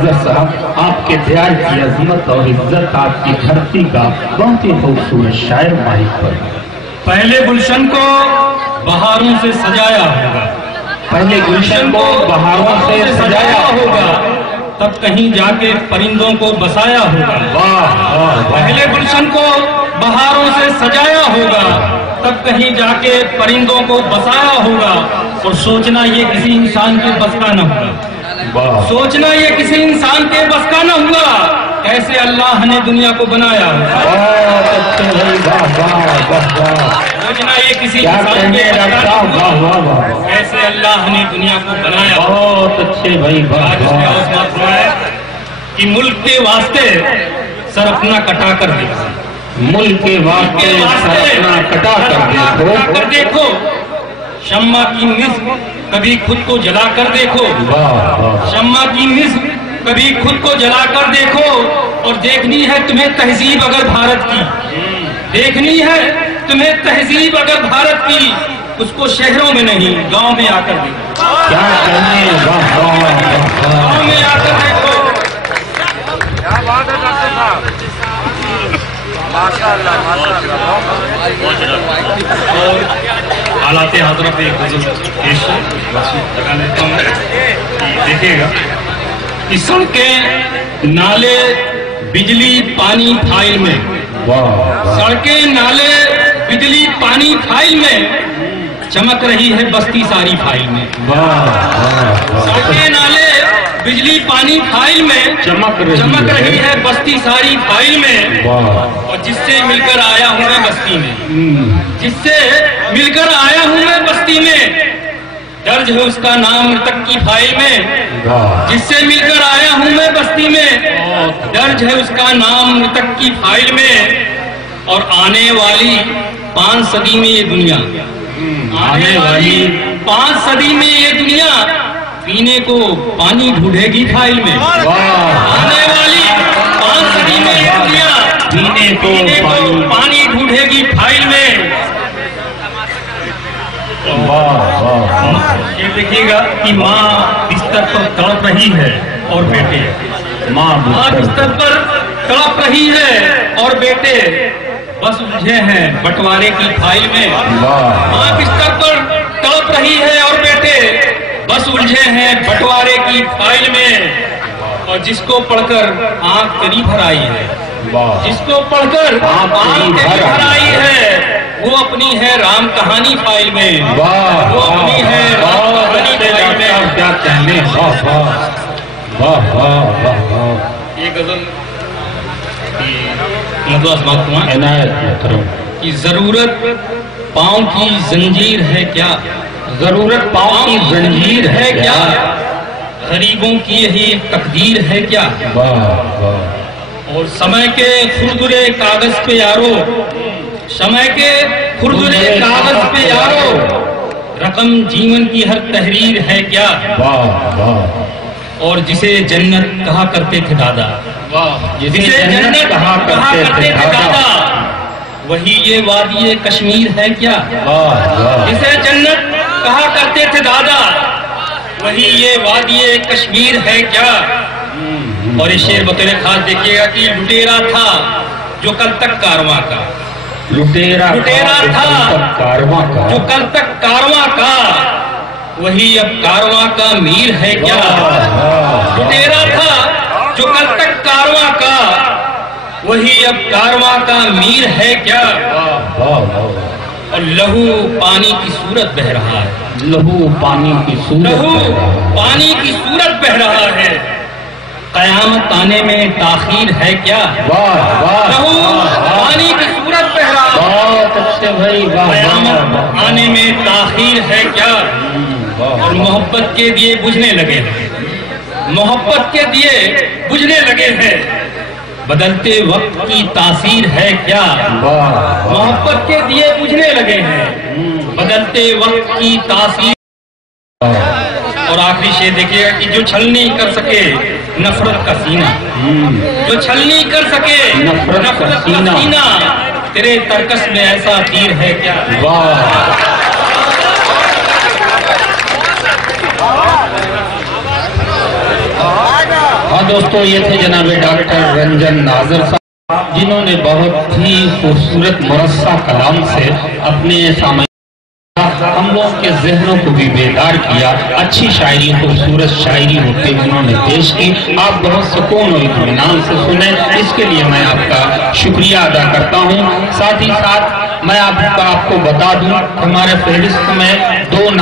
حضرت صاحب آپ کے دیار کی عظمت اور عزت آپ کی دھرتی کا بہت ہی خوبصورت شاعر مائک پر. پہلے گلشن کو بہاروں سے سجایا ہوگا، پہلے گلشن کو بہاروں سے سجایا ہوگا، تب کہیں جا کے پرندوں کو بسایا ہوگا. پہلے گلشن کو بہاروں سے سجایا ہوگا، تب کہیں جا کے پرندوں کو بسایا ہوگا. اور سوچنا یہ کسی انسان کے بس کا نہ ہوگا، سوچنا یہ کسی انسان کے بس کا نہ ہوگا کیسے اللہ نے دنیا کو بنایا ہوگا. سوچنا یہ کسی انسان کے بس کا نہ ہوگا کیسے اللہ نے دنیا کو بنایا. بہت اچھے بھائی، کہ ملک کے واسطے سر اپنا کٹا کر دیکھو، ملک کے واسطے سر اپنا کٹا کر دیکھو. شمع کی نصف کبھی خود کو جلا کر دیکھو، شمع کی نصف کبھی خود کو جلا کر دیکھو. اور دیکھنی ہے تمہیں تہذیب اگر بھارت کی، دیکھنی ہے تمہیں تہذیب اگر بھارت کی، اس کو شہروں میں نہیں گاؤں میں آ کر دیکھو، گاؤں میں آ کر دیکھو. اور حالات حضرت ایک پیش لگا لیتا ہوں. دیکھیے گا کہ سڑکیں نالے بجلی پانی فائل میں، سڑکیں نالے بجلی پانی فائل میں، چمک رہی ہے بستی ساری فائل میں. سڑکیں نالے بجلی پانی فائل میں چمک رہی ہے بستی ساری فائل میں. اور جس سے مل کر آیا ہوں میں بستی میں، جس سے مل کر آیا ہوں میں بستی میں، درج ہے اس کا نام مرتق کی فائل میں. جس سے مل کر آیا ہوں میں بستی میں، درج ہے اس کا نام مرتق کی فائل میں. اور آنے والی 5 صدی میں یہ دنیا، آنے والی 5 صدی میں یہ دنیا پینے کو پانی ڈھونڈے گی فائل میں. آنے والی 5 صدی میں یہ دنیا پینے کو پانی ڈھونڈے گی فائل میں. یہ دیکھیے گا کہ ماں بستر پر تڑپ رہی ہے اور بیٹے، ماں بستر پر تڑپ رہی ہے اور بیٹے بس الجھے ہیں بٹوارے کی فائل میں. ماں بستر پر تڑپ رہی ہے اور بیٹے بس الجھے ہیں بٹوارے کی فائل میں. اور جس کو پڑھ کر آنکھ تری بھر آئی ہے، جس کو پڑھ کر آنکھ تری بھر آئی ہے، وہ اپنی ہے رام کہانی فائل میں، وہ اپنی ہے رام کہانی فائل میں. یہ غزل کی ضرورت پاؤں کی زنجیر ہے کیا، ضرورت پاؤں کی زنجیر ہے کیا، غریبوں کی یہی تقدیر ہے کیا. اور سمے کے کھردرے کاغذ پہ یارو، سمے کے کھردرے کاغذ پہ یارو، رقم جیون کی ہر تحریر ہے کیا. اور جسے جنت کہا کرتے تھے دادا، جسے جنت کہا کرتے تھے دادا، وہی یہ وادی کشمیر ہے کیا. جسے جنت کہا کرتے تھے دادا، وہی یہ وادی کشمیر ہے کیا. اور یہ شعر بطور خاص دیکھیے گا کہ لٹیرا تھا جو کل تک کارواں کا، لٹیرا تھا جو کل تک کارواں کا، وہی اب کارواں کا میر ہے کیا. لٹیرا تھا جو کل تک کارواں کا، وہی اب کارواں کا میر ہے کیا. اور لہو پانی کی صورت بہ رہا ہے، لہو پانی کی صورت بہ رہا ہے، قیامت آنے میں تاخیر ہے کیا. لہو پانی کی صورت بہ رہا ہے، قیامت آنے میں تاخیر ہے کیا. اور محبت کے دیے بجھنے لگے ہیں، محبت کے دیے بجھنے لگے ہیں، بدلتے وقت کی تاثیر ہے کیا. محبت کے دیے بجھنے لگے ہیں، بدلتے وقت کی تاثیر. اور آخری شعر دیکھیے گا کہ جو چھل نہیں کر سکے نفرت کا سینہ، جو چھل نہیں کر سکے نفرت کا سینہ، تیرے ترکس میں ایسا تیر ہے کیا. ہاں دوستو، یہ تھے جناب ڈاکٹر رنجن ناظر صاحب، جنہوں نے بہت ہی خوبصورت مرصع کلام سے اپنے سامنے ہم لوگ کے ذہنوں کو بھی بیدار کیا. اچھی شاعری، خوبصورت شاعری ہوتے انہوں نے پیش کی. آپ بہت سکون اور اطمینان سے سنیں، اس کے لیے میں آپ کا شکریہ ادا کرتا ہوں. ساتھ ہی ساتھ میں آپ کو بتا دوں ہمارے فہرست میں 2 نام